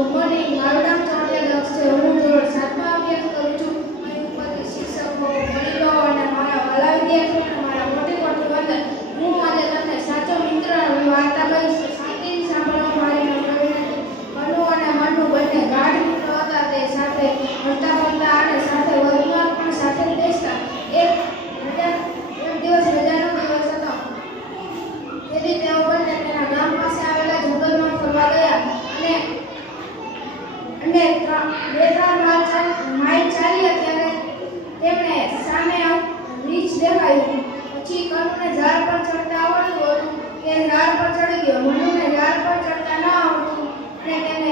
Good morning. મારું નામ ચોટિયા દક્ષ છે. હું ધોરણ 7માં અભ્યાસ કરું છું. મારી ઉપરથી શિક્ષકો, વડીલો અને મારા વાલા વિદ્યાર્થીઓને મારા મોટી મોટી વંદન. હું આજે તમને સાચો મિત્રની વાર્તા કહીશ. શાંતિથી સાંભળવા મારી વિનંતી. મનુ અને મનુ બંને ગાઢ મિત્રો હતા. તે સાથે હસતા ફરતા અને સાથે વર્ગમાં પણ સાથે જ બેસતા. એક દિવસ રજાનો દિવસ હતો. તેથી તેઓ બંને તેના ગામ પાસે આવેલા જંગલમાં ફરવા ગયા અને બે ત્રણ માઇલ ચાલ્યા ત્યારે તેમને સામે રીંછ દેખાયું. પછી કનુને ઝાડ પર ચડતા આવડતું હતું. તે ઝાડ પર ચડી ગયો. મનુને ઝાડ પર ચડતા ન આવડતું અને તેને